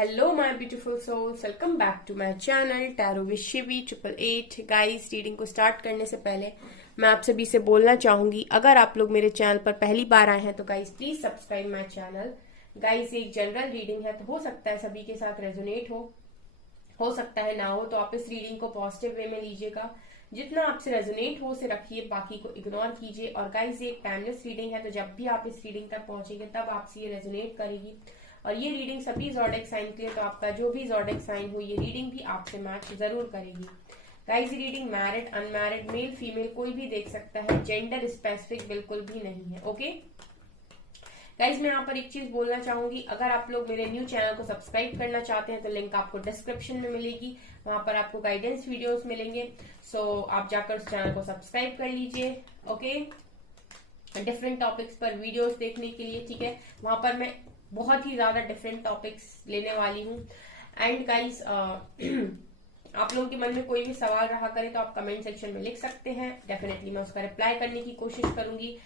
Hello my beautiful souls, welcome back to my channel Tarot with Shivi 888। Guys, reading को start करने से पहले मैं आप सभी से बोलना चाहूंगी, अगर आप लोग मेरे चैनल पर पहली बार आए हैं तो guys please subscribe my channel. Guys, एक जनरल रीडिंग है तो हो सकता है सभी के साथ रेजोनेट हो सकता है ना हो, तो आप इस रीडिंग को पॉजिटिव वे में लीजिएगा। जितना आपसे रेजोनेट हो उसे रखिए, बाकी को इग्नोर कीजिए। और गाइस, ये एक टाइमलेस रीडिंग है, तो जब भी आप इस रीडिंग तक पहुंचेंगे तब आपसे ये रेजोनेट करेगी। और ये रीडिंग सभी ज़ोडिएक साइन के लिए, तो आपका जो भी ज़ोडिएक साइन हो ये रीडिंग भी आपसे मैच जरूर करेगी। गाइस, ये reading married, unmarried, male female कोई भी देख सकता है, जेंडर स्पेसिफिक बिल्कुल भी नहीं है। ओके गाइज, मैं यहाँ पर एक चीज बोलना चाहूंगी, अगर आप लोग मेरे न्यू चैनल को सब्सक्राइब करना चाहते हैं तो लिंक आपको डिस्क्रिप्शन में मिलेगी, वहां पर आपको गाइडेंस वीडियोस मिलेंगे। सो आप जाकर उस चैनल को सब्सक्राइब कर लीजिए। ओके, डिफरेंट टॉपिक्स पर वीडियोस देखने के लिए, ठीक है, वहां पर मैं बहुत ही ज्यादा डिफरेंट टॉपिक्स लेने वाली हूँ। एंड गाइज, आप लोगों के मन में कोई भी सवाल रहा करे तो आप कमेंट सेक्शन में लिख सकते हैं, डेफिनेटली मैं उसका रिप्लाई करने की कोशिश करूंगी।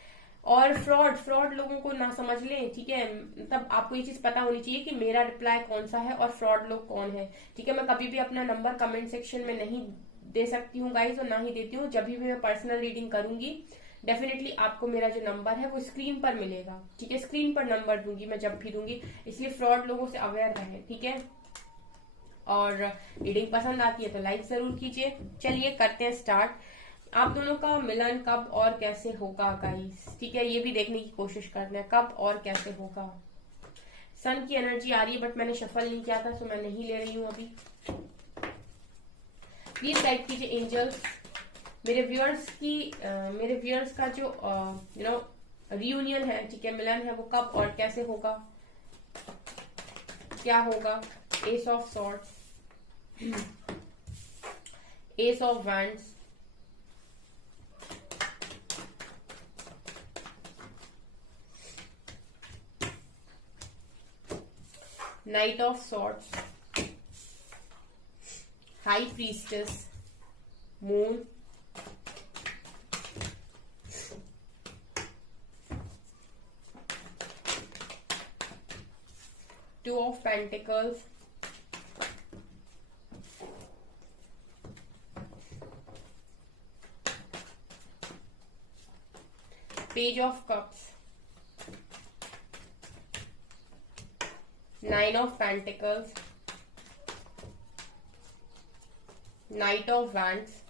और फ्रॉड लोगों को ना समझ लें, ठीक है, तब आपको ये चीज पता होनी चाहिए कि मेरा रिप्लाई कौन सा है और फ्रॉड लोग कौन है। ठीक है, मैं कभी भी अपना नंबर कमेंट सेक्शन में नहीं दे सकती हूँ गाइज, और ना ही देती हूँ। जब भी मैं पर्सनल रीडिंग करूंगी डेफिनेटली आपको मेरा जो नंबर है वो स्क्रीन पर मिलेगा, ठीक है, स्क्रीन पर नंबर दूंगी मैं जब भी दूंगी, इसलिए फ्रॉड लोगों से अवेयर रहें, ठीक है। और रीडिंग पसंद आती है तो लाइक जरूर कीजिए। चलिए करते हैं स्टार्ट। आप दोनों का मिलन कब और कैसे होगा गाइस, ठीक है, ये भी देखने की कोशिश करना है कब और कैसे होगा। सन की एनर्जी आ रही है बट मैंने शफल नहीं किया था, सो मैं नहीं ले रही हूं अभी। प्लीज गाइड कीजिए एंजल्स, मेरे व्यूअर्स का जो रियूनियन है, ठीक है, मिलन है, वो कब और कैसे होगा, क्या होगा। S of swords, S of wands, night of swords, high priestess, moon, two of pentacles, page of cups, nine of pentacles, night of wands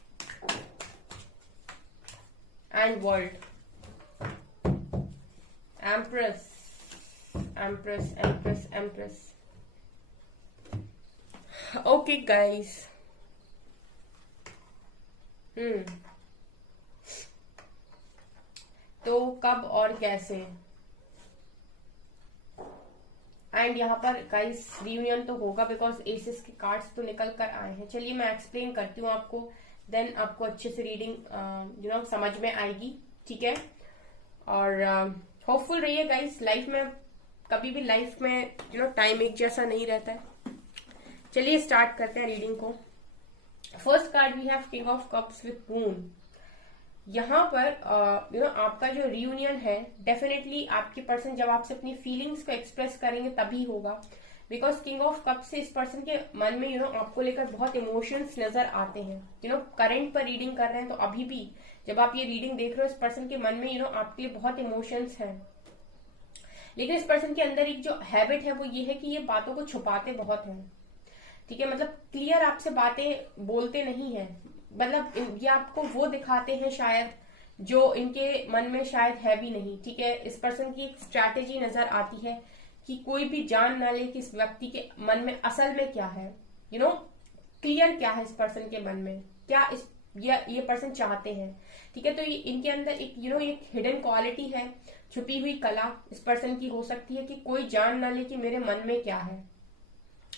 and world, empress, empress. Okay guys, तो कब और कैसे, एंड यहाँ पर guys reunion तो होगा because assess के cards तो निकल कर आए हैं। चलिए मैं एक्सप्लेन करती हूँ आपको, देन आपको अच्छे से रीडिंग समझ में आएगी, ठीक है। और होपफुल रहिए गाइस, लाइफ में कभी भी लाइफ में टाइम एक जैसा नहीं रहता है। चलिए स्टार्ट करते हैं रीडिंग को। First card we have king of cups with moon. यहाँ पर आपका जो रियूनियन है डेफिनेटली आपके पर्सन जब आपसे अपनी फीलिंग्स को एक्सप्रेस करेंगे तभी होगा, बिकॉज किंग ऑफ कप से इस पर्सन के मन में आपको लेकर बहुत इमोशंस नजर आते हैं। करंट पर रीडिंग कर रहे हैं तो अभी भी जब आप ये रीडिंग देख रहे हो इस पर्सन के मन में आपके लिए बहुत इमोशंस हैं, लेकिन इस पर्सन के अंदर एक जो हैबिट है वो ये है कि ये बातों को छुपाते बहुत हैं, ठीक है, मतलब क्लियर आपसे बातें बोलते नहीं है, मतलब ये आपको वो दिखाते हैं शायद जो इनके मन में शायद है भी नहीं, ठीक है। इस पर्सन की एक स्ट्रैटेजी नजर आती है कि कोई भी जान ना ले कि इस व्यक्ति के मन में असल में क्या है, क्लियर क्या है इस पर्सन के मन में, क्या ये पर्सन चाहते हैं, ठीक है। तो ये इनके अंदर एक एक हिडन क्वालिटी है, छुपी हुई कला इस पर्सन की हो सकती है कि कोई जान ना ले कि मेरे मन में क्या है,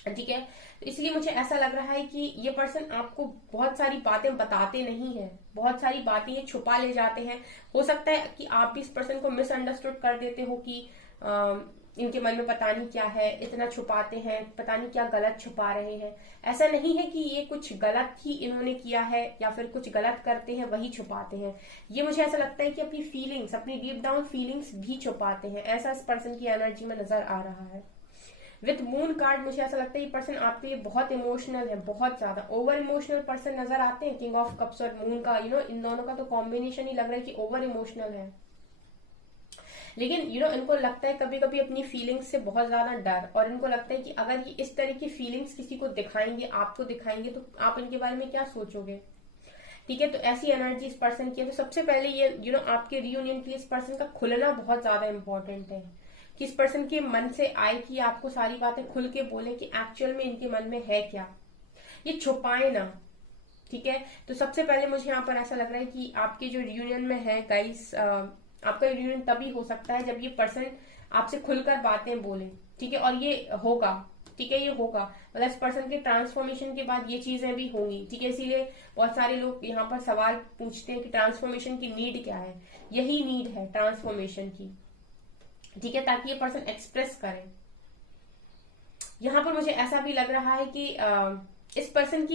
ठीक है। तो इसलिए मुझे ऐसा लग रहा है कि ये पर्सन आपको बहुत सारी बातें बताते नहीं है, बहुत सारी बातें ये छुपा ले जाते हैं। हो सकता है कि आप भी इस पर्सन को मिसअंडरस्टूड कर देते हो कि इनके मन में पता नहीं क्या है, इतना छुपाते हैं, पता नहीं क्या गलत छुपा रहे हैं। ऐसा नहीं है कि ये कुछ गलत ही इन्होंने किया है या फिर कुछ गलत करते हैं वही छुपाते हैं। ये मुझे ऐसा लगता है कि अपनी फीलिंग्स, अपनी डीप डाउन फीलिंग्स भी छुपाते हैं, ऐसा इस पर्सन की एनर्जी में नजर आ रहा है। विथ मून कार्ड मुझे ऐसा लगता है ये पर्सन आपके लिए बहुत इमोशनल है, बहुत ज्यादा ओवर इमोशनल पर्सन नजर आते हैं। किंग ऑफ कप्स और मून का इन दोनों का तो कॉम्बिनेशन ही लग रहा है कि ओवर इमोशनल है। लेकिन इनको लगता है कभी कभी अपनी फीलिंग्स से बहुत ज्यादा डर, और इनको लगता है कि अगर ये इस तरह की फीलिंग्स किसी को दिखाएंगे, आपको दिखाएंगे, तो आप इनके बारे में क्या सोचोगे। ठीक है, तो ऐसी एनर्जी इस पर्सन की है। तो सबसे पहले ये आपके रियूनियन के लिए इस पर्सन का खुलना बहुत ज्यादा इंपॉर्टेंट है, कि इस पर्सन के मन से आए कि आपको सारी बातें खुल के बोले कि एक्चुअल में इनके मन में है क्या, ये छुपाए ना। ठीक है, तो सबसे पहले मुझे यहाँ पर ऐसा लग रहा है कि आपके जो रियूनियन में है गाइस, आपका रियूनियन तभी हो सकता है जब ये पर्सन आपसे खुलकर बातें बोले। ठीक है, और ये होगा। ठीक है, ये होगा, मतलब इस पर्सन के ट्रांसफॉर्मेशन के बाद ये चीजें भी होंगी। ठीक है, इसीलिए बहुत सारे लोग यहाँ पर सवाल पूछते हैं कि ट्रांसफॉर्मेशन की नीड क्या है। यही नीड है ट्रांसफॉर्मेशन की। ठीक है, ताकि ये पर्सन एक्सप्रेस करे। यहाँ पर मुझे ऐसा भी लग रहा है कि इस पर्सन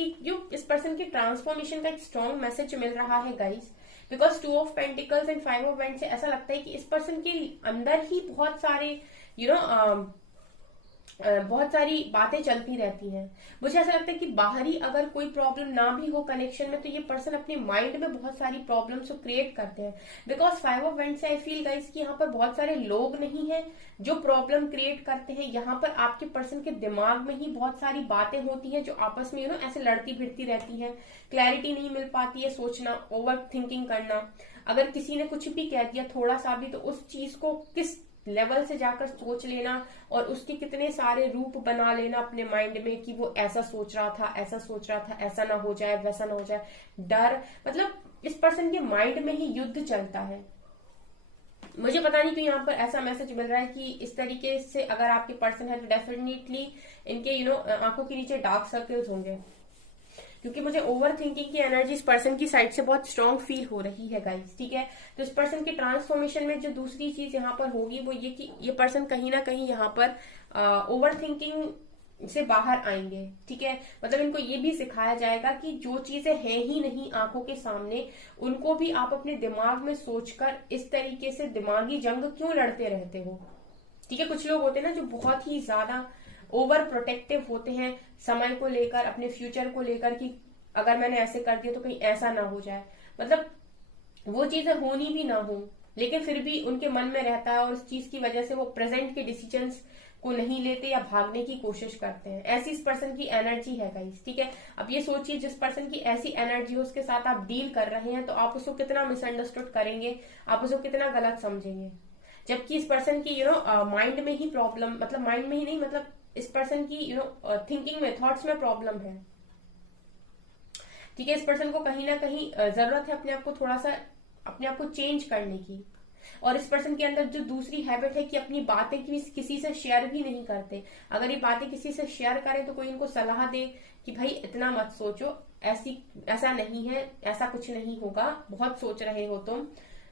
की ट्रांसफॉर्मेशन का एक स्ट्रॉन्ग मैसेज मिल रहा है guys, because 2 of pentacles and 5 of went से ऐसा लगता है कि इस पर्सन के अंदर ही बहुत सारे बहुत सारी बातें चलती रहती हैं। मुझे ऐसा लगता है कि बाहरी अगर कोई प्रॉब्लम ना भी हो कनेक्शन में, तो ये पर्सन अपने माइंड में बहुत सारी प्रॉब्लम्स को क्रिएट करते हैं। बिकॉज 5 ऑफ वेंट से आई फील गाइस कि यहाँ पर बहुत सारे लोग नहीं है जो प्रॉब्लम क्रिएट करते हैं। यहाँ पर आपके पर्सन के दिमाग में ही बहुत सारी बातें होती हैं जो आपस में ऐसे लड़ती भिड़ती रहती हैं। क्लैरिटी नहीं मिल पाती है, सोचना, ओवर थिंकिंग करना। अगर किसी ने कुछ भी कह दिया थोड़ा सा भी, तो उस चीज को किस लेवल से जाकर सोच लेना और उसके कितने सारे रूप बना लेना अपने माइंड में कि वो ऐसा सोच रहा था, ऐसा सोच रहा था, ऐसा ना हो जाए, वैसा ना हो जाए। डर, मतलब इस पर्सन के माइंड में ही युद्ध चलता है। मुझे पता नहीं क्यों यहाँ पर ऐसा मैसेज मिल रहा है कि इस तरीके से अगर आपके पर्सन है तो डेफिनेटली इनके आंखों के नीचे डार्क सर्कल्स होंगे, क्योंकि मुझे ओवर थिंकिंग की एनर्जी इस पर्सन की साइड से बहुत स्ट्रांग फील हो रही है गाइस। ठीक है, तो इस पर्सन के ट्रांसफॉर्मेशन में जो दूसरी चीज यहाँ पर होगी वो ये कि ये पर्सन कहीं ना कहीं यहाँ पर ओवर थिंकिंग से बाहर आएंगे। ठीक है, मतलब इनको ये भी सिखाया जाएगा कि जो चीजें हैं ही नहीं आंखों के सामने, उनको भी आप अपने दिमाग में सोचकर इस तरीके से दिमागी जंग क्यों लड़ते रहते हो। ठीक है, कुछ लोग होते हैं ना जो बहुत ही ज्यादा ओवर प्रोटेक्टिव होते हैं समय को लेकर, अपने फ्यूचर को लेकर, कि अगर मैंने ऐसे कर दिया तो कहीं ऐसा ना हो जाए, मतलब वो चीजें होनी भी ना हो, लेकिन फिर भी उनके मन में रहता है और उस चीज की वजह से वो प्रेजेंट के डिसीजंस को नहीं लेते या भागने की कोशिश करते हैं। ऐसी इस पर्सन की एनर्जी है गाइस। ठीक है, अब ये सोचिए जिस पर्सन की ऐसी एनर्जी हो उसके साथ आप डील कर रहे हैं, तो आप उसको कितना मिसअंडरस्टूड करेंगे, आप उसको कितना गलत समझेंगे। जबकि इस पर्सन की माइंड में ही प्रॉब्लम, मतलब माइंड में ही नहीं, मतलब इस पर्सन की थिंकिंग में, थॉट्स में प्रॉब्लम है। ठीक है, इस पर्सन को कहीं ना कहीं जरूरत है अपने आप को थोड़ा सा अपने आप को चेंज करने की। और इस पर्सन के अंदर जो दूसरी हैबिट है कि अपनी बातें किसी से शेयर भी नहीं करते। अगर ये बातें किसी से शेयर करें तो कोई इनको सलाह दे कि भाई इतना मत सोचो, ऐसा नहीं है, ऐसा कुछ नहीं होगा, बहुत सोच रहे हो तुम,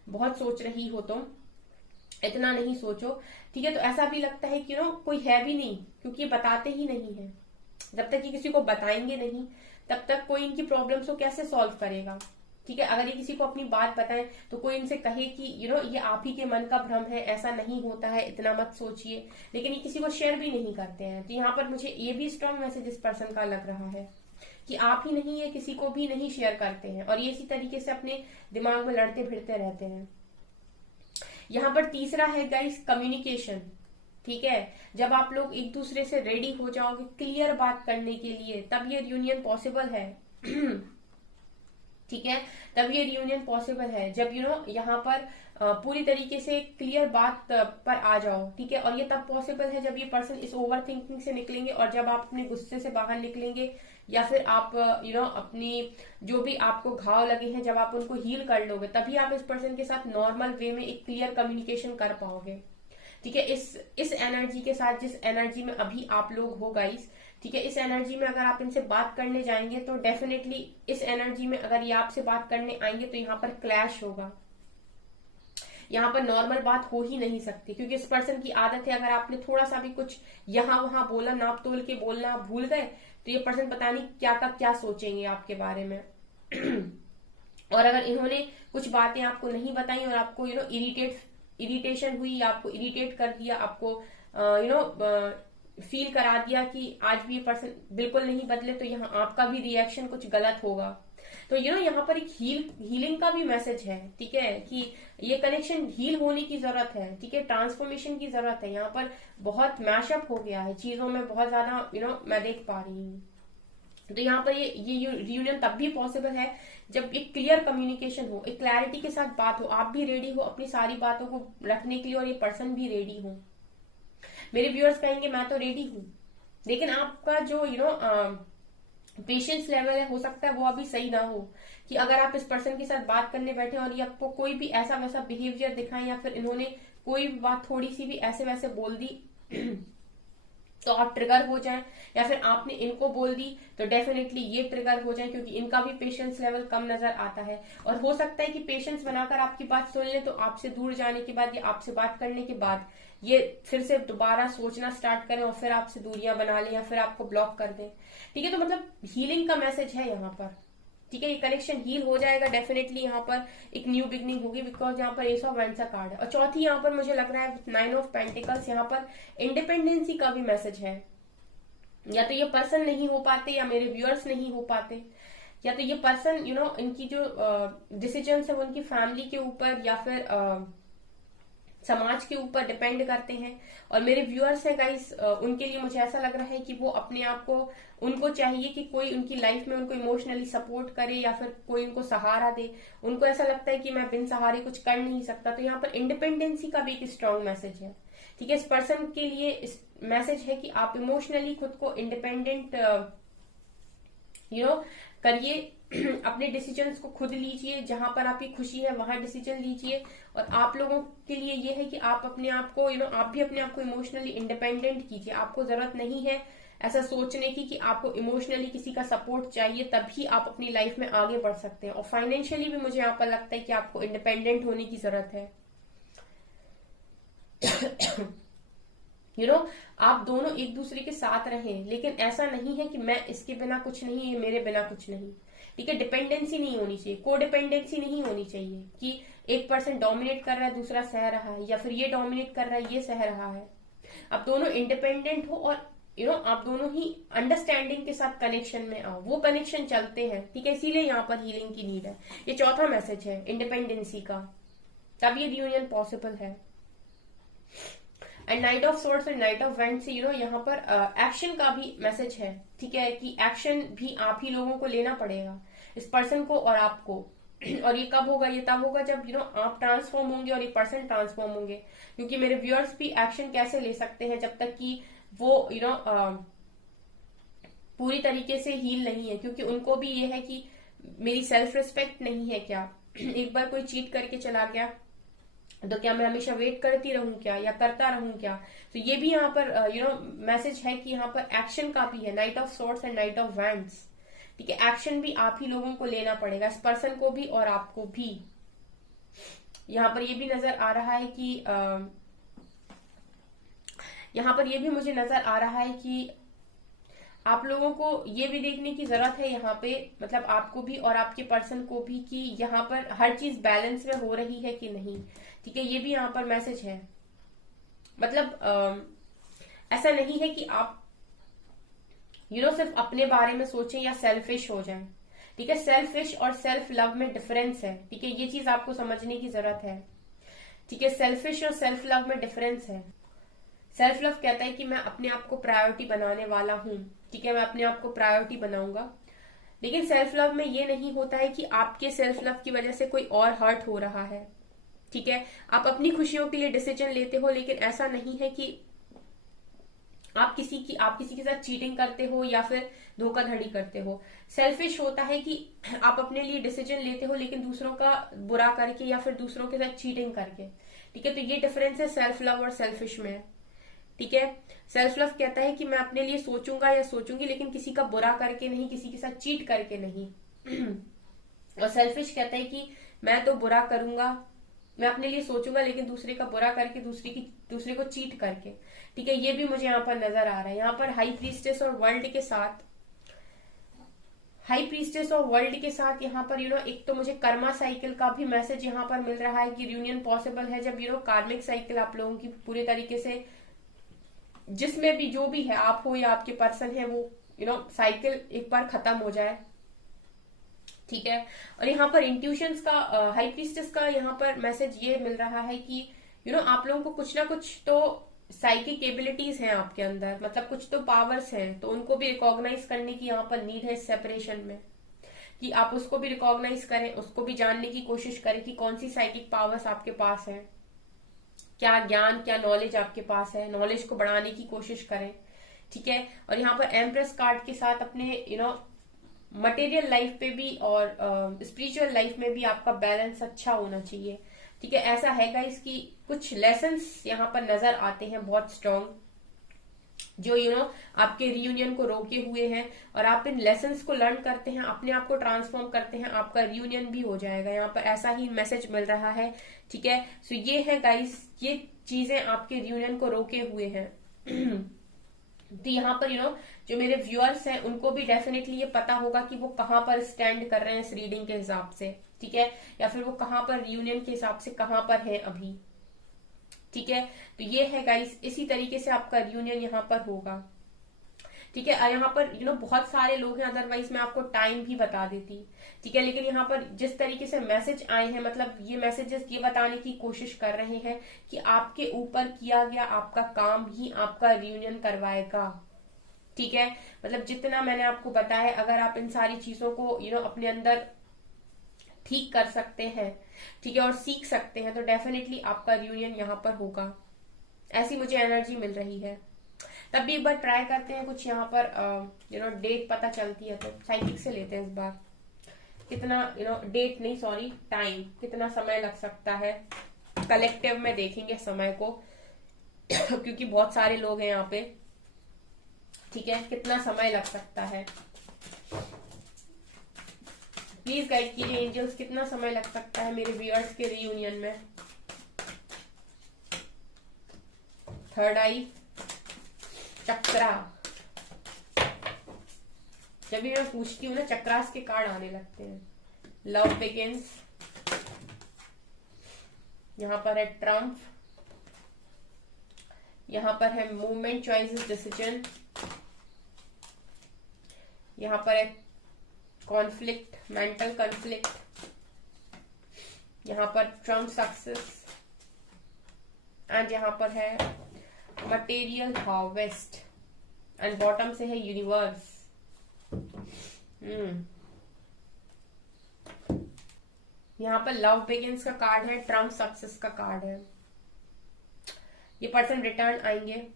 बहुत सोच रही हो तुम, इतना नहीं सोचो। ठीक है, तो ऐसा भी लगता है कि कोई है भी नहीं, क्योंकि ये बताते ही नहीं है। जब तक ये किसी को बताएंगे नहीं तब तक कोई इनकी प्रॉब्लम्स को कैसे सॉल्व करेगा। ठीक है, अगर ये किसी को अपनी बात बताएं तो कोई इनसे कहे कि ये आप ही के मन का भ्रम है, ऐसा नहीं होता है, इतना मत सोचिए, लेकिन ये किसी को शेयर भी नहीं करते हैं। तो यहाँ पर मुझे ये भी स्ट्रॉन्ग मैसेज इस पर्सन का लग रहा है कि आप ही नहीं, ये किसी को भी नहीं शेयर करते हैं और ये इसी तरीके से अपने दिमाग में लड़ते भिड़ते रहते हैं। यहाँ पर तीसरा है गाइस कम्युनिकेशन। ठीक है, जब आप लोग एक दूसरे से रेडी हो जाओगे क्लियर बात करने के लिए, तब ये रियूनियन पॉसिबल है। ठीक है, तब ये रियूनियन पॉसिबल है जब यहाँ पर पूरी तरीके से क्लियर बात पर आ जाओ। ठीक है, और ये तब पॉसिबल है जब ये पर्सन इस ओवर थिंकिंग से निकलेंगे और जब आप अपने गुस्से से बाहर निकलेंगे, या फिर आप अपनी जो भी आपको घाव लगे हैं जब आप उनको हील कर लोगे, तभी आप इस पर्सन के साथ नॉर्मल वे में एक क्लियर कम्युनिकेशन कर पाओगे। ठीक है, इस एनर्जी के साथ, जिस एनर्जी में अभी आप लोग हो गाइस, ठीक है, इस एनर्जी में अगर आप इनसे बात करने जाएंगे तो डेफिनेटली इस एनर्जी में अगर ये आपसे बात करने आएंगे तो यहाँ पर क्लैश होगा। यहाँ पर नॉर्मल बात हो ही नहीं सकती, क्योंकि इस पर्सन की आदत है अगर आपने थोड़ा सा भी कुछ यहाँ वहां बोला, नाप तोल के बोलना भूल गए, तो ये पर्सन पता नहीं क्या का क्या सोचेंगे आपके बारे में। और अगर इन्होंने कुछ बातें आपको नहीं बताई और आपको इरिटेशन हुई, आपको इरिटेट कर दिया, आपको फील करा दिया कि आज भी ये पर्सन बिल्कुल नहीं बदले, तो यहाँ आपका भी रिएक्शन कुछ गलत होगा। तो यहाँ पर एक हीलिंग का भी मैसेज है, ठीक है, कि ये कनेक्शन हील होने की जरूरत है, ठीक है, ट्रांसफॉर्मेशन की जरूरत है। यहाँ पर बहुत मैशअप हो गया है चीजों में, बहुत ज्यादा मैं देख पा रही हूँ। तो यहाँ पर ये रियूनियन तब भी पॉसिबल है जब एक क्लियर कम्युनिकेशन हो, एक क्लैरिटी के साथ बात हो, आप भी रेडी हो अपनी सारी बातों को रखने के लिए और ये पर्सन भी रेडी हो। मेरे व्यूअर्स कहेंगे मैं तो रेडी हूं, लेकिन आपका जो पेशेंस लेवल है, हो सकता है वो अभी सही ना हो, कि अगर आप इस पर्सन के साथ बात करने बैठे और ये आपको कोई भी ऐसा वैसा बिहेवियर दिखाए, या फिर इन्होंने कोई भी बात थोड़ी सी भी ऐसे वैसे बोल दी तो आप ट्रिगर हो जाएं, या फिर आपने इनको बोल दी तो डेफिनेटली ये ट्रिगर हो जाए, क्योंकि इनका भी पेशेंस लेवल कम नजर आता है। और हो सकता है कि पेशेंस बनाकर आपकी बात सुन ले, तो आपसे दूर जाने के बाद या आपसे बात करने के बाद ये फिर से दोबारा सोचना स्टार्ट करें और फिर आपसे दूरियां बना लें या फिर आपको ब्लॉक कर दें, ठीक है। तो मतलब हीलिंग का मैसेज है यहाँ पर, ठीक है, ये कनेक्शन हील हो जाएगा डेफिनेटली। यहाँ पर एक न्यू बिगनिंग होगी, बिकॉज यहाँ पर एस ऑफ वैंड्स का कार्ड है। और चौथी यहाँ पर मुझे लग रहा है 9 ऑफ पेंटिकल्स, यहाँ पर इंडिपेंडेंसी का भी मैसेज है। या तो ये पर्सन नहीं हो पाते, या मेरे व्यूअर्स नहीं हो पाते, या तो ये पर्सन इनकी जो डिसीजंस है वो उनकी फैमिली के ऊपर या फिर समाज के ऊपर डिपेंड करते हैं। और मेरे व्यूअर्स हैं गाइस, उनके लिए मुझे ऐसा लग रहा है कि वो अपने आप को, उनको चाहिए कि कोई उनकी लाइफ में उनको इमोशनली सपोर्ट करे या फिर कोई उनको सहारा दे। उनको ऐसा लगता है कि मैं बिन सहारे कुछ कर नहीं सकता। तो यहाँ पर इंडिपेंडेंसी का भी एक स्ट्रांग मैसेज है, ठीक है। इस पर्सन के लिए मैसेज है कि आप इमोशनली खुद को इंडिपेंडेंट करिए, अपने डिसीजंस को खुद लीजिए, जहां पर आपकी खुशी है वहां डिसीजन लीजिए। और आप लोगों के लिए ये है कि आप अपने आप को आप भी अपने आप को इमोशनली इंडिपेंडेंट कीजिए। आपको जरूरत नहीं है ऐसा सोचने की कि आपको इमोशनली किसी का सपोर्ट चाहिए, तभी आप अपनी लाइफ में आगे बढ़ सकते हैं। और फाइनेंशियली भी मुझे यहाँ पर लगता है कि आपको इंडिपेंडेंट होने की जरूरत है। आप दोनों एक दूसरे के साथ रहें, लेकिन ऐसा नहीं है कि मैं इसके बिना कुछ नहीं, ये मेरे बिना कुछ नहीं, ठीक है। डिपेंडेंसी नहीं होनी चाहिए, को डिपेंडेंसी नहीं होनी चाहिए कि एक पर्सन डोमिनेट कर रहा है दूसरा सह रहा है, या फिर ये डोमिनेट कर रहा है ये सह रहा है। आप दोनों इंडिपेंडेंट हो और आप दोनों ही अंडरस्टैंडिंग के साथ कनेक्शन में आओ, वो कनेक्शन चलते हैं, ठीक है। इसीलिए यहाँ पर हीलिंग की नीड है। ये चौथा मैसेज है इंडिपेंडेंसी का, तब ये यूनियन पॉसिबल है। एंड नाइट ऑफ सोर्ड्स और नाइट ऑफ वैंड्स से यहाँ पर एक्शन का भी मैसेज है, ठीक है, कि एक्शन भी आप ही लोगों को लेना पड़ेगा, इस पर्सन को और आपको। और ये कब होगा? ये तब होगा जब आप ट्रांसफॉर्म होंगे और ये पर्सन ट्रांसफॉर्म होंगे। क्योंकि मेरे व्यूअर्स भी एक्शन कैसे ले सकते हैं जब तक कि वो पूरी तरीके से हील नहीं है, क्योंकि उनको भी ये है कि मेरी सेल्फ रिस्पेक्ट नहीं है क्या, एक बार कोई चीट करके चला गया तो क्या मैं हमेशा वेट करती रहूं क्या, या करता रहूं क्या। तो ये भी यहाँ पर मैसेज है कि यहाँ पर एक्शन का भी है, night of swords and night of wands, ठीक है। एक्शन भी आप ही लोगों को लेना पड़ेगा, इस पर्सन को भी और आपको भी। यहाँ पर ये भी नजर आ रहा है कि यहाँ पर ये भी मुझे नजर आ रहा है कि आप लोगों को ये भी देखने की जरूरत है यहाँ पे, मतलब आपको भी और आपके पर्सन को भी, कि यहाँ पर हर चीज बैलेंस में हो रही है कि नहीं, ठीक है। ये भी यहाँ पर मैसेज है। मतलब ऐसा नहीं है कि आप सिर्फ अपने बारे में सोचें या सेल्फिश हो जाएं, ठीक है। सेल्फिश और सेल्फ लव में डिफरेंस है, ठीक है, ये चीज आपको समझने की जरूरत है, ठीक है। सेल्फिश और सेल्फ लव में डिफरेंस है। सेल्फ लव कहता है कि मैं अपने आप को प्रायोरिटी बनाने वाला हूं, ठीक है, मैं अपने आप को प्रायोरिटी बनाऊंगा। लेकिन सेल्फ लव में ये नहीं होता है कि आपके सेल्फ लव की वजह से कोई और हर्ट हो रहा है, ठीक है। आप अपनी खुशियों के लिए डिसीजन लेते हो, लेकिन ऐसा नहीं है कि आप किसी के साथ चीटिंग करते हो या फिर धोखाधड़ी करते हो। सेल्फिश होता है कि आप अपने लिए डिसीजन लेते हो लेकिन दूसरों का बुरा करके या फिर दूसरों के साथ चीटिंग करके, ठीक है। तो ये डिफरेंस है सेल्फ लव और सेल्फिश में, ठीक है। सेल्फ लव कहता है कि मैं अपने लिए सोचूंगा या सोचूंगी, लेकिन किसी का बुरा करके नहीं, किसी के साथ चीट करके नहीं। और सेल्फिश कहता है कि मैं तो बुरा करूंगा, मैं अपने लिए सोचूंगा लेकिन दूसरे का बुरा करके, दूसरे को चीट करके, ठीक है। ये भी मुझे यहाँ पर नजर आ रहा है। यहाँ पर हाई प्रीस्टेस और वर्ल्ड के साथ, हाई प्रीस्टेस और वर्ल्ड के साथ यहाँ पर एक तो मुझे कर्मा साइकिल का भी मैसेज यहाँ पर मिल रहा है कि यूनियन पॉसिबल है जब कार्मिक साइकिल आप लोगों की पूरी तरीके से जिसमें भी जो भी है, आप हो या आपके पर्सन है, वो साइकिल एक बार खत्म हो जाए, ठीक है। और यहाँ पर इंट्यूशंस का, हाई प्रीस्टेस का यहाँ पर मैसेज ये मिल रहा है कि आप लोगों को कुछ ना कुछ तो साइकिक एबिलिटीज हैं आपके अंदर, मतलब कुछ तो पावर्स हैं, तो उनको भी रिकॉग्नाइज करने की यहाँ पर नीड है इस सेपरेशन में, कि आप उसको भी रिकॉग्नाइज करें, उसको भी जानने की कोशिश करें कि कौन सी साइकिक पावर्स आपके पास है, क्या ज्ञान, क्या नॉलेज आपके पास है, नॉलेज को बढ़ाने की कोशिश करें, ठीक है। और यहाँ पर एम्प्रेस कार्ड के साथ अपने मटेरियल लाइफ पे भी और स्पिरिचुअल लाइफ में भी आपका बैलेंस अच्छा होना चाहिए, ठीक है। ऐसा है गाइस कि कुछ लेसन्स यहाँ पर नजर आते हैं बहुत स्ट्रॉन्ग, जो आपके रियूनियन को रोके हुए हैं, और आप इन लेसन्स को लर्न करते हैं, अपने आप को ट्रांसफॉर्म करते हैं, आपका रियूनियन भी हो जाएगा। यहाँ पर ऐसा ही मैसेज मिल रहा है, ठीक है। सो ये है गाइस, ये चीजें आपके रियूनियन को रोके हुए हैं। तो यहाँ पर जो मेरे व्यूअर्स हैं उनको भी डेफिनेटली ये पता होगा कि वो कहाँ पर स्टैंड कर रहे हैं इस रीडिंग के हिसाब से, ठीक है, या फिर वो कहाँ पर रियूनियन के हिसाब से कहाँ पर है अभी, ठीक है। तो ये है गाइस, इसी तरीके से आपका रियूनियन यहाँ पर होगा, ठीक है। यहाँ पर बहुत सारे लोग हैं, अदरवाइज मैं आपको टाइम भी बता देती, ठीक है। लेकिन यहाँ पर जिस तरीके से मैसेज आए हैं, मतलब ये मैसेजेस ये बताने की कोशिश कर रहे हैं कि आपके ऊपर किया गया आपका काम ही आपका रियूनियन करवाएगा, ठीक है। मतलब जितना मैंने आपको बताया, अगर आप इन सारी चीजों को अपने अंदर ठीक कर सकते हैं, ठीक है, और सीख सकते हैं, तो डेफिनेटली आपका रियूनियन यहाँ पर होगा, ऐसी मुझे एनर्जी मिल रही है। तब भी एक बार ट्राई करते हैं, कुछ यहाँ पर डेट पता चलती है तो साइकिक से लेते हैं इस बार, कितना डेट नहीं, सॉरी, टाइम, कितना समय लग सकता है। कलेक्टिव में देखेंगे समय को क्योंकि बहुत सारे लोग हैं यहाँ पे, ठीक है, कितना समय लग सकता है। प्लीज गाइड कीजिए एंजल्स, कितना समय लग सकता है मेरे व्यूअर्स के रियूनियन में। थर्ड आई, चक्रा, जब भी मैं पूछती हूँ ना, चक्रास के कार्ड आने लगते हैं। लव बिगिंस, यहाँ पर है ट्रम्प, यहाँ पर है मूवमेंट, चॉइसेस, डिसीजन, यहाँ पर है कॉन्फ्लिक्ट, मेंटल कॉन्फ्लिक्ट, यहाँ पर ट्रम्प सक्सेस, एंड यहाँ पर है मटेरियल हार्वेस्ट, एंड बॉटम से है यूनिवर्स। यहाँ पर लव बिगिंस का कार्ड है, ट्रम्प सक्सेस का कार्ड है। ये पर्सन रिटर्न आएंगे,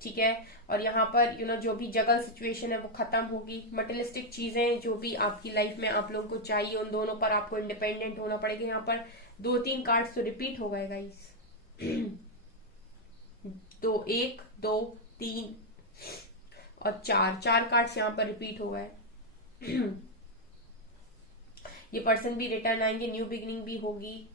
ठीक है। और यहाँ पर जो भी जगल सिचुएशन है वो खत्म होगी। मटेरियलिस्टिक चीजें जो भी आपकी लाइफ में आप लोगों को चाहिए, उन दोनों पर आपको इंडिपेंडेंट होना पड़ेगा। यहाँ पर 2-3 कार्ड्स तो रिपीट हो गए गाइस। 2, 1, 2, 3 और 4 कार्ड्स यहाँ पर रिपीट हो गए। ये पर्सन भी रिटर्न आएंगे, न्यू बिगिनिंग भी होगी।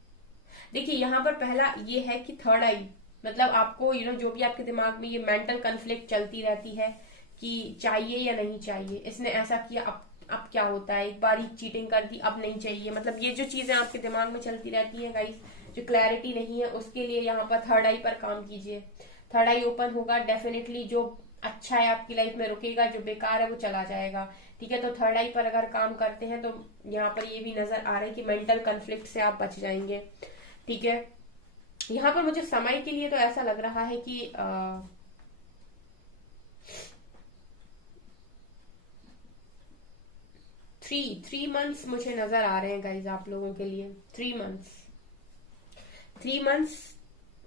देखिए यहाँ पर पहला ये है कि थर्ड आई, मतलब आपको जो भी आपके दिमाग में ये मेंटल कन्फ्लिक्ट चलती रहती है कि चाहिए या नहीं चाहिए, इसने ऐसा किया, अब क्या होता है, एक बार ही चीटिंग कर दी, अब नहीं चाहिए, मतलब ये जो चीजें आपके दिमाग में चलती रहती है गाइस, जो क्लैरिटी नहीं है, उसके लिए यहाँ पर थर्ड आई पर काम कीजिए। थर्ड आई ओपन होगा, डेफिनेटली जो अच्छा है आपकी लाइफ में रुकेगा, जो बेकार है वो चला जाएगा, ठीक है। तो थर्ड आई पर अगर काम करते हैं तो यहाँ पर ये भी नजर आ रहा है कि मेंटल कन्फ्लिक्ट से आप बच जाएंगे, ठीक है। यहाँ पर मुझे समय के लिए तो ऐसा लग रहा है कि 3 मंथ्स मुझे नजर आ रहे हैं गाइज आप लोगों के लिए। 3 मंथ्स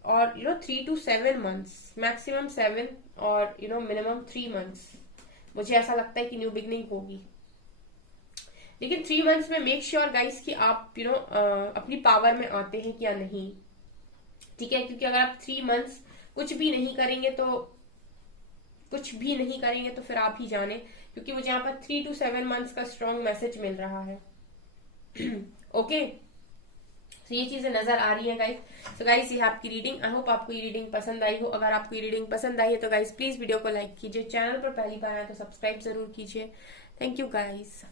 और 3 to 7 मंथ्स, मैक्सिमम 7 और मिनिमम 3 मंथ्स मुझे ऐसा लगता है कि न्यू बिगनिंग होगी। लेकिन 3 मंथ्स में मेक श्योर गाइस कि आप अपनी पावर में आते हैं या नहीं, ठीक है। क्योंकि अगर आप 3 मंथ्स कुछ भी नहीं करेंगे तो फिर आप ही जाने, क्योंकि मुझे यहाँ पर 3 to 7 मंथ्स का स्ट्रॉन्ग मैसेज मिल रहा है। ओके, तो ये चीजें नजर आ रही है गाइस। तो गाइस ये आपकी रीडिंग, आई होप आपको ये रीडिंग पसंद आई हो। अगर आपको ये रीडिंग पसंद आई है तो गाइस प्लीज वीडियो को लाइक कीजिए, चैनल पर पहली बार आए तो सब्सक्राइब जरूर कीजिए। Thank you guys.